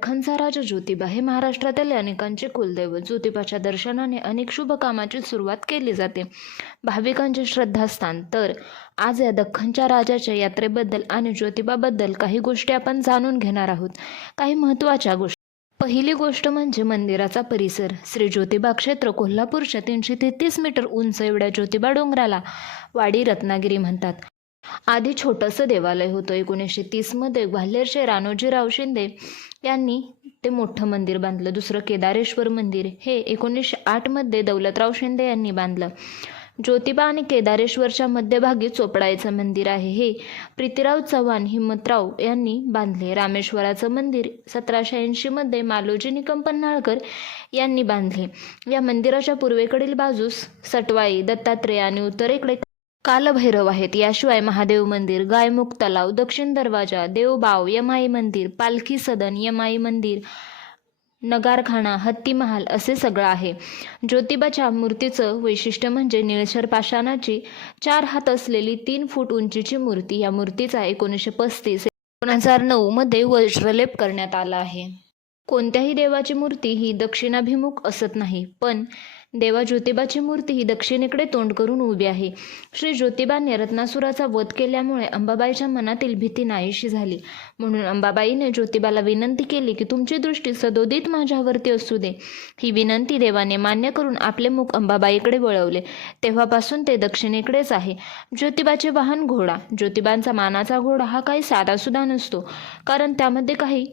दख्खनचा राजा ज्योतिबा हे महाराष्ट्रातील अनेकांचे कुलदैवत ज्योतिबाच्या दर्शनाने अनेक शुभ कामाची सुरुवात केली जाते. भाविकांचे श्रद्धास्थान. तर आज या दख्खनच्या राजाच्या यात्रेबद्दल आणि ज्योतिबाबद्दल काही गोष्टी आपण जाणून घेणार आहोत. काही महत्त्वाच्या गोष्टी. पहिली गोष्ट म्हणजे मंदिराचा परिसर. श्री ज्योतिबा क्षेत्र कोल्हापूरच्या तीनशे तेहतीस मीटर उंच एवढ्या ज्योतिबा डोंगराला वाडी रत्नागिरी म्हणतात. आधी छोटंसं देवालय होतं. एकोणीसशे तीसमध्ये ग्वाल्हेरचे रानोजीराव शिंदे यांनी ते मोठं मंदिर बांधलं. दुसरं केदारेश्वर मंदिर. हे एकोणीसशे आठमध्ये दौलतराव शिंदे यांनी बांधलं. ज्योतिबा आणि केदारेश्वरच्या मध्यभागी चोपडायचं मंदिर आहे. हे प्रीतिराव चव्हाण हिम्मतराव यांनी बांधले. रामेश्वराचं मंदिर सतराशे ऐंशीमध्ये मालोजी निकम पन्हाळकर यांनी बांधले. या मंदिराच्या पूर्वेकडील बाजूस सटवाई दत्तात्रेय आणि उत्तरेकडे कालभैरव आहेत. याशिवाय महादेव मंदिर गायमुख तलाव दक्षिण दरवाजा देवबाव यमाई मंदिर पालखी सदन यमाई मंदिर नगारखाना हत्ती महाल असे सगळं आहे. ज्योतिबाच्या मूर्तीचं वैशिष्ट्य म्हणजे निळसर पाषाणाची चार हात असलेली तीन फूट उंचीची मूर्ती. या मूर्तीचा एकोणीसशे पस्तीस दोन हजार नऊमध्ये वज्रलेप करण्यात आला आहे. कोणत्याही देवाची मूर्ती ही दक्षिणाभिमुख असत नाही पण देवा ज्योतिबाची मूर्ती ही दक्षिणेकडे तोंड करून उभी आहे. श्री ज्योतिबाने रत्नासुराचा वध केल्यामुळे अंबाबाईच्या मनातील भीती नाहीशी झाली. म्हणून अंबाबाईने ज्योतिबाला विनंती केली की तुमची दृष्टी सदोदित माझ्यावरती असू दे. ही विनंती देवाने मान्य करून आपले मुख अंबाबाईकडे वळवले. तेव्हापासून ते दक्षिणेकडेच आहे. ज्योतिबाचे वाहन घोडा. ज्योतिबांचा मानाचा घोडा हा काही साधासुद्धा नसतो. कारण त्यामध्ये काही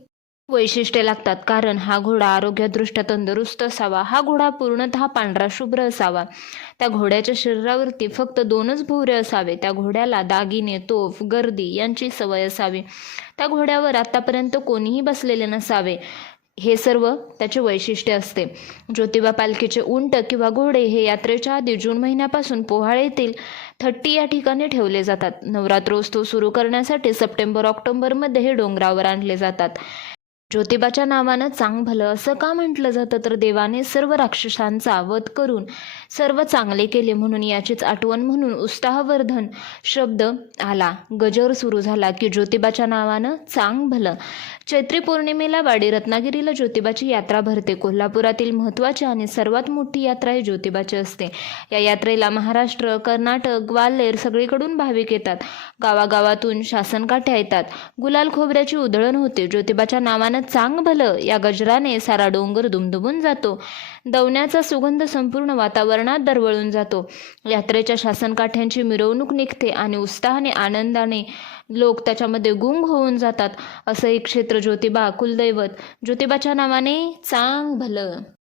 वैशिष्ट्ये लागतात. कारण हा घोडा आरोग्यदृष्ट्या तंदुरुस्त असावा. हा घोडा पूर्णतः पांढरा शुभ्र असावा. त्या घोड्याच्या शरीरावरती फक्त दोनच भोवरे असावे. त्या घोड्याला दागिने तोफ गर्दी यांची सवय असावी. त्या घोड्यावर आतापर्यंत कोणीही बसलेले नसावे. हे सर्व त्याचे वैशिष्ट्य असते. ज्योतिबा पालखीचे उंट किंवा घोडे हे यात्रेच्या आधी जून महिन्यापासून पोहाळे येथील थट्टी या ठिकाणी ठेवले जातात. नवरात्रोत्सव सुरू करण्यासाठी सप्टेंबर ऑक्टोबरमध्ये हे डोंगरावर आणले जातात. ज्योतिबाच्या नावानं चांग भलं असं का म्हटलं जातं? तर देवाने सर्व राक्षसांचा वध करून सर्व चांगले केले म्हणून याचीच आठवण म्हणून उत्साहवर्धन शब्द आला. गजर सुरू झाला की ज्योतिबाच्या नावानं चांग भलं. चैत्री पौर्णिमेला वाडी रत्नागिरीला ज्योतिबाची यात्रा भरते. कोल्हापुरातील महत्त्वाची आणि सर्वात मोठी यात्रा ही ज्योतिबाची असते. या यात्रेला महाराष्ट्र कर्नाटक ग्वाल्हेर सगळीकडून भाविक येतात. गावागावातून शासनकाठ्या येतात. गुलाल खोबऱ्याची उधळण होते. ज्योतिबाच्या नावानं चांग भलं. या गजराने सारा डोंगर दुमदुमून जातो. दवण्याचा सुगंध संपूर्ण वातावरणात दरवळून जातो. यात्रेच्या शासनकाठ्यांची मिरवणूक निघते आणि उत्साहाने आनंदाने लोक त्याच्यामध्ये गुंग होऊन जातात. असं एक क्षेत्र ज्योतिबा कुलदैवत ज्योतिबाच्या नावाने चांग भलं.